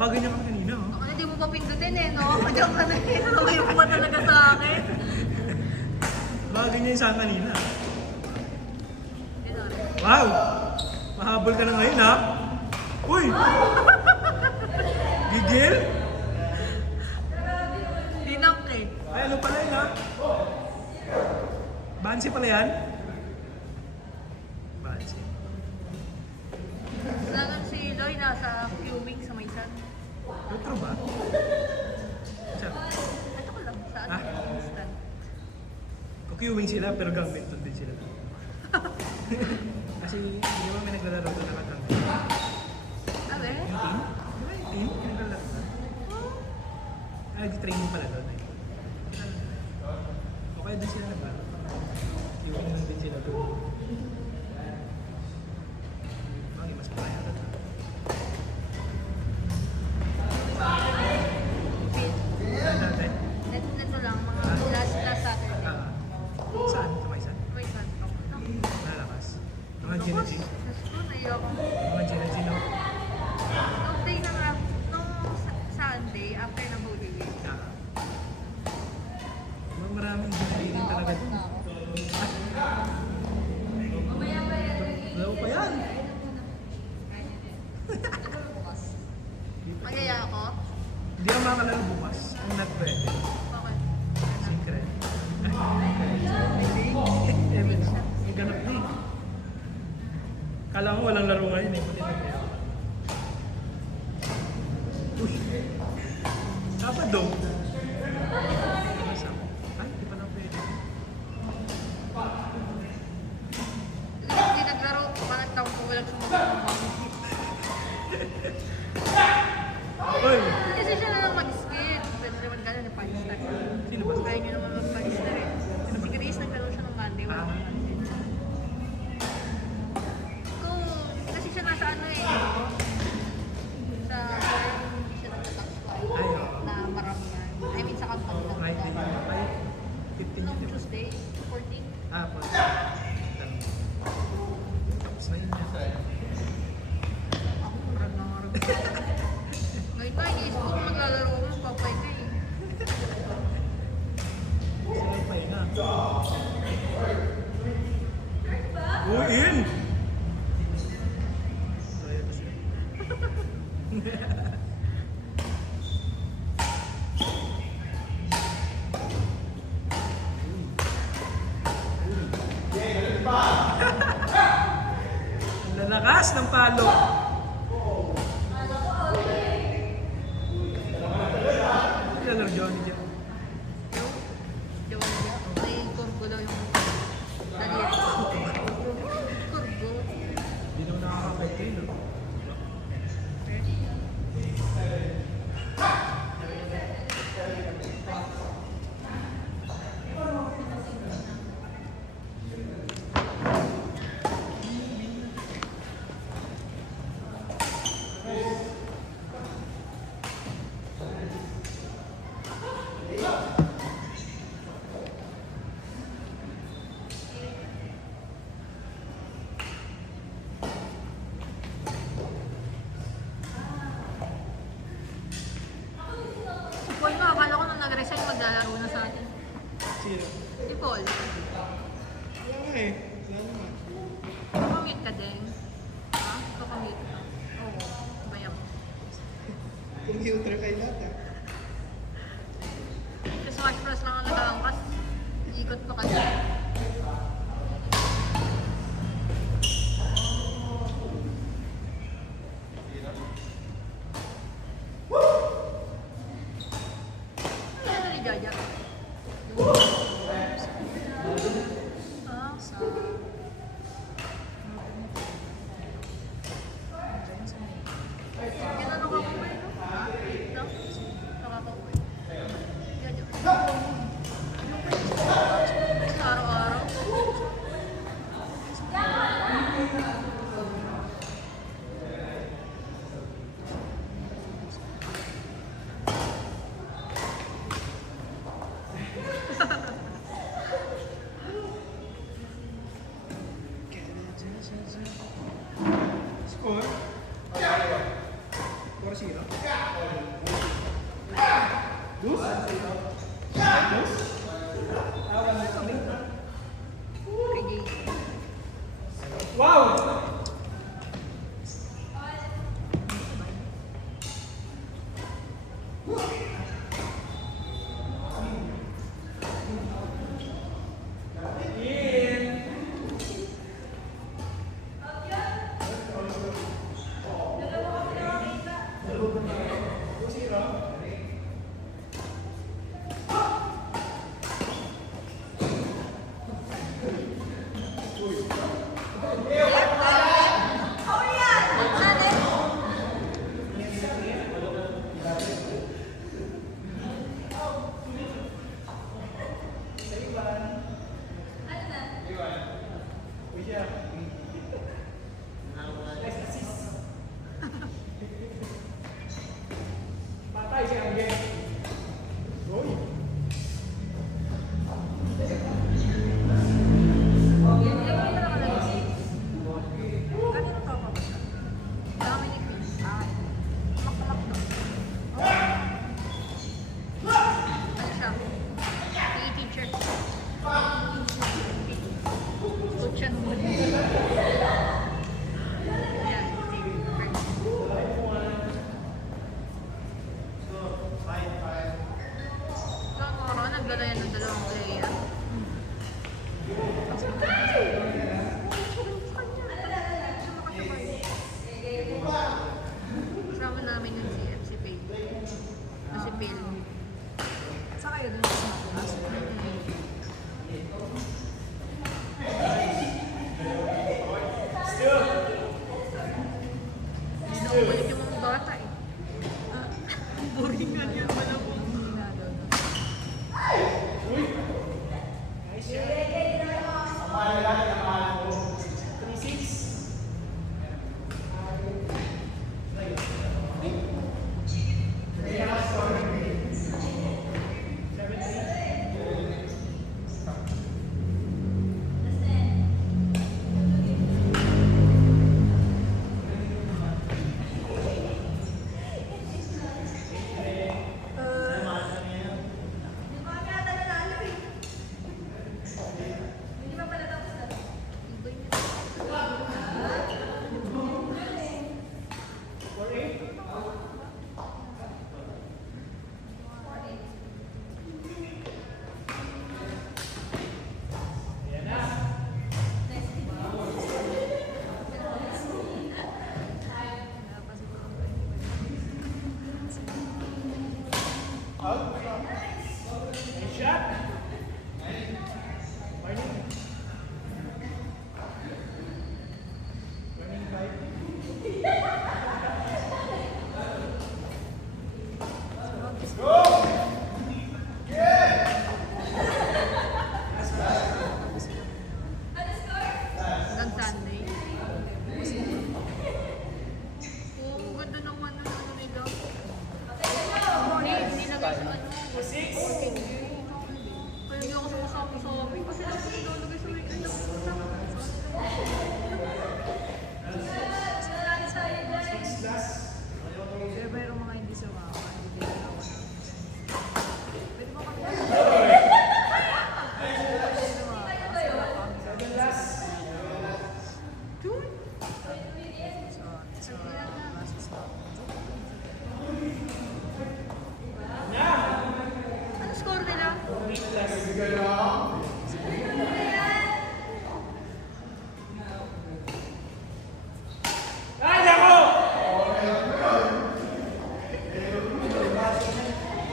Bagay niya kang kanina, oh. Ako na di mo pa pindutin eh, no? Diyan ka na eh. Sabay mo pa talaga sa akin. Bagay niya yung sa kanina. Ganun. Wow! Mahabol ka na ngayon, ha? Uy! Gigil? Dinang eh. Ay, ano pala yun, ha? Bansi pala yan? Bansi. Lagan si Loy nasa queuing sa Maysan. Retro ba? Siya. Ito ko lang, sa Ah? ano? Instant. Kukiwing sila, pero gambit din sila. Kasi, hindi ba may naglalaro doon na gambit? Awe? Yung team? Di ba yung team? Yung naglalaro doon? Ah, nag-training pala doon. O kaya doon sila naglaro. Queuing lang din sila doon. Okay, mas kaya doon. Dati? Neto lang, mga last Saturday. Saan? Sa Maysan. Ako na. Nalakas. Mga Gina G. Diyos ko, naiyak ako. Mga Gina G, no? Nung day na nga, nung Sunday, after ng Holy Week. Maraming ginagiging talaga doon. Laro pa yan. Magaya ako? Hindi ako makakalaro bukas. I'm not pwede. Okay. Secret. May ganap na eh. Kala ko walang laro ngayon eh. Puti na kayo. Uy! Sabado. Ay, di pa lang pwede. Hindi naglaro, parang taon ko walang sumunod ng mga. Uy! Kasi siya na lang mag-skate. Pwede naman gano'n na pag-start. Sino ba? Kaya niyo naman mag-start eh. Si Grace nagkaroon siya ng Monday. Wala ko pansin. Kung, kasi siya nasa ano eh. Sa hindi siya nagtatak Ay, oo. na maramihan. I mean sa company lang. Friday yun. Ay, 15 Nung yun. Tuesday, 14. Po. Tapos na yun. Ako parang nangarap. Ngayon pa, iniisip ko kung maglalaro ko, magpapay ka eh. Sino pa yun, ha? Uy, in! Kaya ko siya. Ang lalakas ng palo. Lalaro Johnny dyan. Jowa niya. May kurbo daw yung dalit. Kurbo. Hindi naman nakakapit yun, no? Si Paul nga, akala ko nung nag-resign maglalaro na sa atin. Sino? Si Paul, Okay. kakamute ka din. Ha? Kakamute ka. Oo. Bayang. Computer kay lahat, ha? Kasi Smash Bros lang ang nag-aangkas. Ikot pa kasi. Ano ni Jaja? Ah, ginano ka mo ba yun? No? Luz? Luz? Kay Jay. Wow! Patay siya ang game. Uy. Nagdala yan ng dalawang player. Kasama namin yung si Pale. Si Pale. Saka yun yung sa class. Nakukulit yung mga bata eh. Boring nga niya pala po. Nice shot. Kamay lang, kamay mo. 3-6. Nice shot. Warning. Warning 5. Hanggang Sunday. Oo, ang ganda naman ng ano nila. Hindi nilagay sa ano. Kaya hindi ako sumasama sa amin kasi lang nilagay sa weekend.